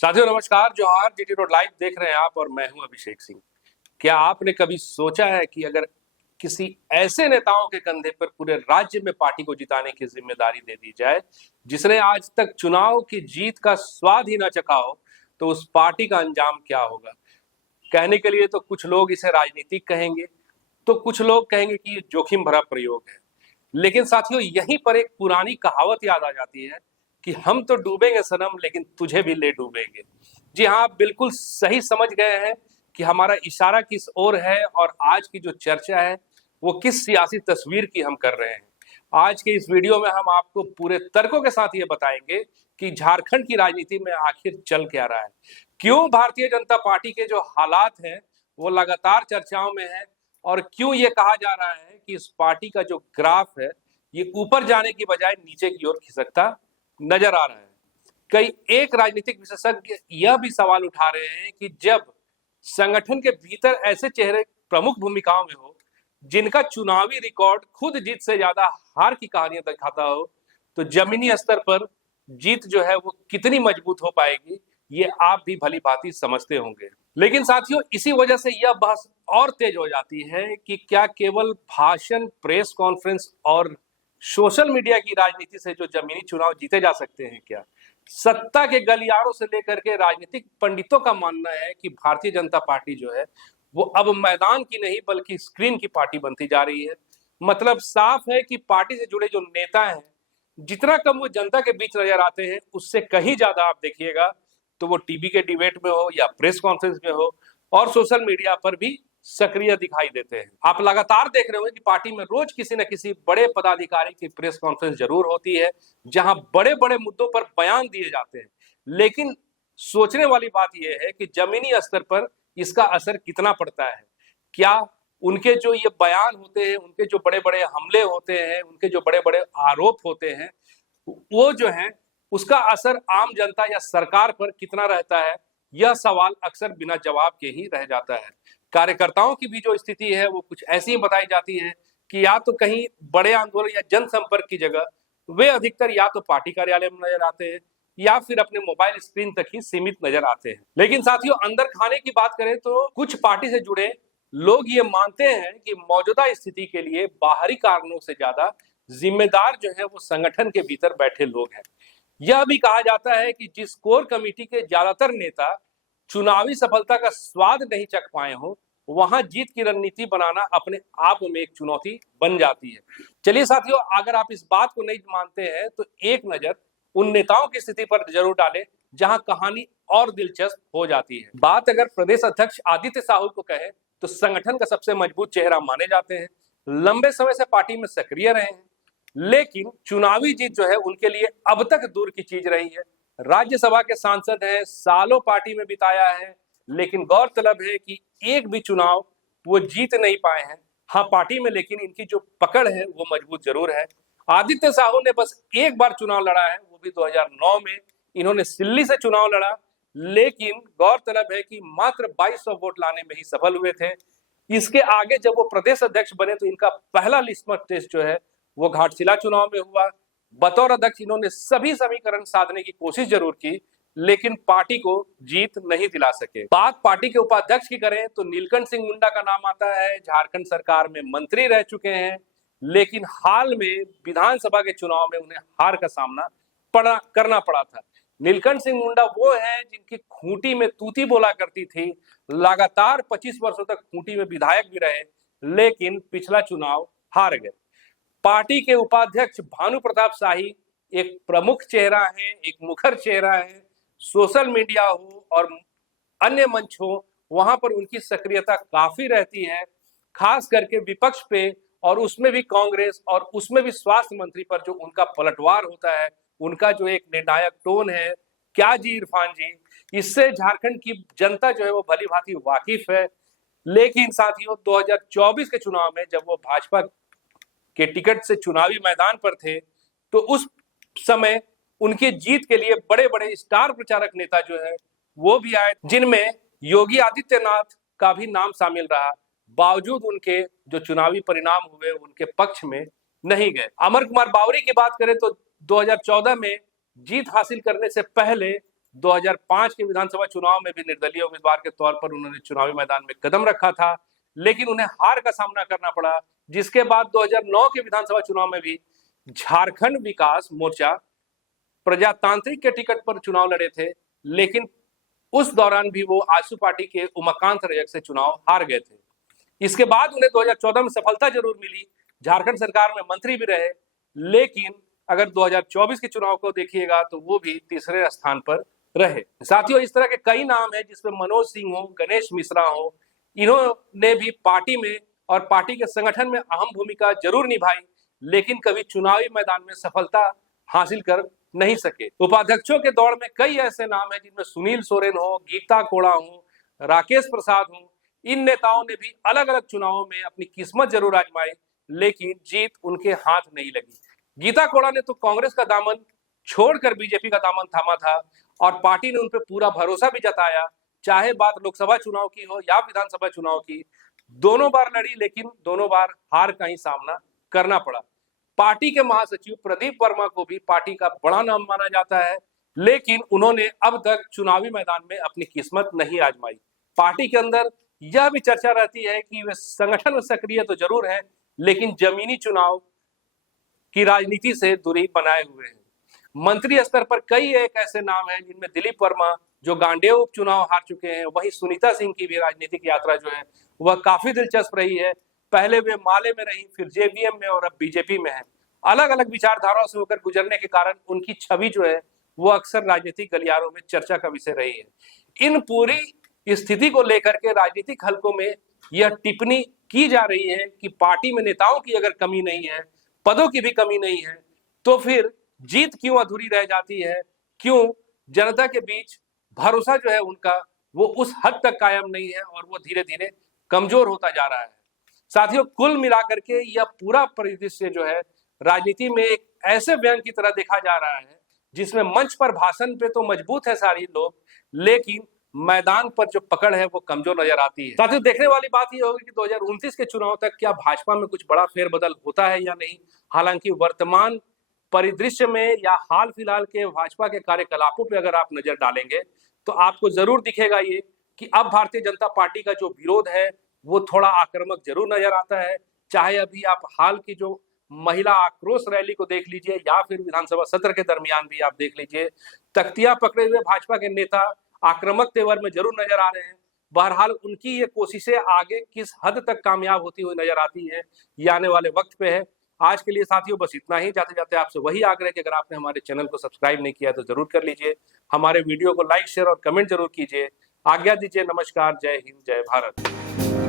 साथियों नमस्कार, जोहार। जीटी रोड लाइव देख रहे हैं आप और मैं हूं अभिषेक सिंह। क्या आपने कभी सोचा है कि अगर किसी ऐसे नेताओं के कंधे पर पूरे राज्य में पार्टी को जिताने की जिम्मेदारी दे दी जाए जिसने आज तक चुनाव की जीत का स्वाद ही ना चखा हो, तो उस पार्टी का अंजाम क्या होगा? कहने के लिए तो कुछ लोग इसे राजनीतिक कहेंगे, तो कुछ लोग कहेंगे कि ये जोखिम भरा प्रयोग है। लेकिन साथियों, यहीं पर एक पुरानी कहावत याद आ जाती है कि हम तो डूबेंगे सनम, लेकिन तुझे भी ले डूबेंगे। जी हाँ, आप बिल्कुल सही समझ गए हैं कि हमारा इशारा किस ओर है और आज की जो चर्चा है वो किस सियासी तस्वीर की हम कर रहे हैं। आज के इस वीडियो में हम आपको पूरे तर्कों के साथ ये बताएंगे कि झारखंड की राजनीति में आखिर चल क्या रहा है, क्यों भारतीय जनता पार्टी के जो हालात हैं वो लगातार चर्चाओं में है, और क्यों ये कहा जा रहा है कि इस पार्टी का जो ग्राफ है ये ऊपर जाने की बजाय नीचे की ओर खिसकता नजर आ रहा है। कई एक राजनीतिक विशेषज्ञ यह भी सवाल उठा रहे हैं कि जब संगठन के भीतर ऐसे चेहरे प्रमुख भूमिकाओं में हो जिनका चुनावी रिकॉर्ड खुद जीत से ज्यादा हार की कहानियां दिखाता हो, तो जमीनी स्तर पर जीत जो है वो कितनी मजबूत हो पाएगी, ये आप भी भली भांति समझते होंगे। लेकिन साथियों, इसी वजह से यह बहस और तेज हो जाती है कि क्या केवल भाषण, प्रेस कॉन्फ्रेंस और सोशल मीडिया की राजनीति से जो जमीनी चुनाव जीते जा सकते हैं क्या? सत्ता के गलियारों से लेकर के राजनीतिक पंडितों का मानना है कि भारतीय जनता पार्टी जो है वो अब मैदान की नहीं बल्कि स्क्रीन की पार्टी बनती जा रही है। मतलब साफ है कि पार्टी से जुड़े जो नेता हैं, जितना कम वो जनता के बीच नजर आते हैं उससे कहीं ज्यादा आप देखिएगा तो वो टीवी के डिबेट में हो या प्रेस कॉन्फ्रेंस में हो और सोशल मीडिया पर भी सक्रिय दिखाई देते हैं। आप लगातार देख रहे होंगे कि पार्टी में रोज किसी न किसी बड़े पदाधिकारी की प्रेस कॉन्फ्रेंस जरूर होती है जहां बड़े बड़े मुद्दों पर बयान दिए जाते हैं। लेकिन सोचने वाली बात यह है कि जमीनी स्तर पर इसका असर कितना पड़ता है। क्या उनके जो ये बयान होते हैं, उनके जो बड़े बड़े हमले होते हैं, उनके जो बड़े बड़े आरोप होते हैं, वो जो है उसका असर आम जनता या सरकार पर कितना रहता है, यह सवाल अक्सर बिना जवाब के ही रह जाता है। कार्यकर्ताओं की भी जो स्थिति है वो कुछ ऐसी ही बताई जाती है कि या तो कहीं बड़े आंदोलन या जनसंपर्क की जगह वे अधिकतर या तो पार्टी कार्यालय में नजर आते हैं या फिर अपने मोबाइल स्क्रीन तक ही सीमित नजर आते हैं। लेकिन साथियों, अंदर खाने की बात करें तो कुछ पार्टी से जुड़े लोग ये मानते हैं कि मौजूदा स्थिति के लिए बाहरी कारणों से ज्यादा जिम्मेदार जो है वो संगठन के भीतर बैठे लोग हैं। यह भी कहा जाता है कि जिस कोर कमेटी के ज्यादातर नेता चुनावी सफलता का स्वाद नहीं चख पाए हो, वहां जीत की रणनीति बनाना अपने आप में एक चुनौती बन जाती है। चलिए साथियों, अगर आप इस बात को नहीं मानते हैं तो एक नजर उन नेताओं की स्थिति पर जरूर डालें जहां कहानी और दिलचस्प हो जाती है। बात अगर प्रदेश अध्यक्ष आदित्य साहू को कहें तो संगठन का सबसे मजबूत चेहरा माने जाते हैं, लंबे समय से पार्टी में सक्रिय रहे हैं, लेकिन चुनावी जीत जो है उनके लिए अब तक दूर की चीज रही है। राज्यसभा के सांसद हैं, सालों पार्टी में बिताया है, लेकिन गौरतलब है कि एक भी चुनाव वो जीत नहीं पाए हैं। हाँ, पार्टी में लेकिन इनकी जो पकड़ है वो मजबूत जरूर है। आदित्य साहू ने बस एक बार चुनाव लड़ा है, वो भी 2009 में इन्होंने सिल्ली से चुनाव लड़ा, लेकिन गौरतलब है कि मात्र 2200 वोट लाने में ही सफल हुए थे। इसके आगे जब वो प्रदेश अध्यक्ष बने तो इनका पहला लिस्मस टेस्ट जो है वो घाटशिला चुनाव में हुआ। बतौर अध्यक्ष इन्होंने सभी समीकरण साधने की कोशिश जरूर की, लेकिन पार्टी को जीत नहीं दिला सके। बात पार्टी के उपाध्यक्ष की करें तो नीलकंठ सिंह मुंडा का नाम आता है। झारखंड सरकार में मंत्री रह चुके हैं, लेकिन हाल में विधानसभा के चुनाव में उन्हें हार का सामना करना पड़ा था। नीलकंठ सिंह मुंडा वो हैं जिनकी खूंटी में तूती बोला करती थी, लगातार 25 वर्षों तक खूंटी में विधायक भी रहे, लेकिन पिछला चुनाव हार गए। पार्टी के उपाध्यक्ष भानु प्रताप शाही एक प्रमुख चेहरा है, एक मुखर चेहरा है। सोशल मीडिया हो और अन्य मंच हो, वहां पर उनकी सक्रियता काफी रहती है, खास करके विपक्ष पे, और उसमें भी कांग्रेस और उसमें भी स्वास्थ्य मंत्री पर जो उनका पलटवार होता है, उनका जो एक निर्णायक टोन है, क्या जी इरफान जी, इससे झारखंड की जनता जो है वो भली भांति वाकिफ है। लेकिन साथियों, 2024 के चुनाव में जब वो भाजपा के टिकट से चुनावी मैदान पर थे तो उस समय उनकी जीत के लिए बड़े बड़े स्टार प्रचारक नेता जो है वो भी आए, जिनमें योगी आदित्यनाथ का भी नाम शामिल रहा। बावजूद उनके जो चुनावी परिणाम हुए उनके पक्ष में नहीं गए। अमर कुमार बावरी की बात करें तो 2014 में जीत हासिल करने से पहले 2005 के विधानसभा चुनाव में भी निर्दलीय उम्मीदवार के तौर पर उन्होंने चुनावी मैदान में कदम रखा था, लेकिन उन्हें हार का सामना करना पड़ा। जिसके बाद 2009 के विधानसभा चुनाव में भी झारखंड विकास मोर्चा प्रजातांत्रिक के टिकट पर चुनाव लड़े थे, लेकिन उस दौरान भी वो आजसू पार्टी के उमाकांत रजक से चुनाव हार गए थे। इसके बाद उन्हें 2014 में सफलता जरूर मिली, झारखंड सरकार में मंत्री भी रहे, लेकिन अगर 2024 के चुनाव को देखिएगा तो वो भी तीसरे स्थान पर रहे। साथियों, इस तरह के कई नाम हैं जिसमें मनोज सिंह हो, गणेश मिश्रा हो, इन्होंने भी पार्टी में और पार्टी के संगठन में अहम भूमिका जरूर निभाई, लेकिन कभी चुनावी मैदान में सफलता हासिल कर नहीं सके। उपाध्यक्षों के दौड़ में कई ऐसे नाम हैं जिनमें सुनील सोरेन हो, गीता कोड़ा हो, राकेश प्रसाद हो। इन नेताओं ने भी अलग अलग चुनावों में अपनी किस्मत जरूर आजमाई, लेकिन जीत उनके हाथ नहीं लगी। गीता कोड़ा ने तो कांग्रेस का दामन छोड़कर बीजेपी का दामन थामा था और पार्टी ने उन पर पूरा भरोसा भी जताया। चाहे बात लोकसभा चुनाव की हो या विधानसभा चुनाव की, दोनों बार लड़ी, लेकिन दोनों बार हार का ही सामना करना पड़ा। पार्टी के महासचिव प्रदीप वर्मा को भी पार्टी का बड़ा नाम माना जाता है, लेकिन उन्होंने अब तक चुनावी मैदान में अपनी किस्मत नहीं आजमाई। पार्टी के अंदर यह भी चर्चा रहती है कि वे संगठन में सक्रिय तो जरूर है, लेकिन जमीनी चुनाव की राजनीति से दूरी बनाए हुए हैं। मंत्री स्तर पर कई एक ऐसे नाम हैं जिनमें दिलीप वर्मा जो गांडेय उपचुनाव हार चुके हैं, वहीं सुनीता सिंह की भी राजनीतिक यात्रा जो है वह काफी दिलचस्प रही है। पहले वे माले में रही, फिर जेवीएम में और अब बीजेपी में है। अलग अलग विचारधाराओं से होकर गुजरने के कारण उनकी छवि जो है वो अक्सर राजनीतिक गलियारों में चर्चा का विषय रही है। इन पूरी स्थिति को लेकर के राजनीतिक हलकों में यह टिप्पणी की जा रही है कि पार्टी में नेताओं की अगर कमी नहीं है, पदों की भी कमी नहीं है, तो फिर जीत क्यों अधूरी रह जाती है? क्यों जनता के बीच भरोसा जो है उनका वो उस हद तक कायम नहीं है और वो धीरे धीरे कमजोर होता जा रहा है। साथियों, कुल मिलाकर के यह पूरा परिदृश्य जो है राजनीति में एक ऐसे व्यंग की तरह देखा जा रहा है जिसमें मंच पर भाषण पे तो मजबूत है सारे लोग, लेकिन मैदान पर जो पकड़ है वो कमजोर नजर आती है। साथियों, देखने वाली बात यह होगी कि 2029 के चुनाव तक क्या भाजपा में कुछ बड़ा फेरबदल होता है या नहीं। हालांकि वर्तमान परिदृश्य में या हाल फिलहाल के भाजपा के कार्यकलापों पे अगर आप नजर डालेंगे तो आपको जरूर दिखेगा ये कि अब भारतीय जनता पार्टी का जो विरोध है वो थोड़ा आक्रामक जरूर नजर आता है। चाहे अभी आप हाल की जो महिला आक्रोश रैली को देख लीजिए या फिर विधानसभा सत्र के दरमियान भी आप देख लीजिए, तख्तियां पकड़े हुए भाजपा के नेता आक्रामक तेवर में जरूर नजर आ रहे हैं। बहरहाल उनकी ये कोशिशें आगे किस हद तक कामयाब होती हुई नजर आती है ये आने वाले वक्त पे है। आज के लिए साथियों बस इतना ही। जाते जाते आपसे वही आग्रह कि अगर आपने हमारे चैनल को सब्सक्राइब नहीं किया तो जरूर कर लीजिए। हमारे वीडियो को लाइक, शेयर और कमेंट जरूर कीजिए। आज्ञा दीजिए। नमस्कार। जय हिंद, जय भारत।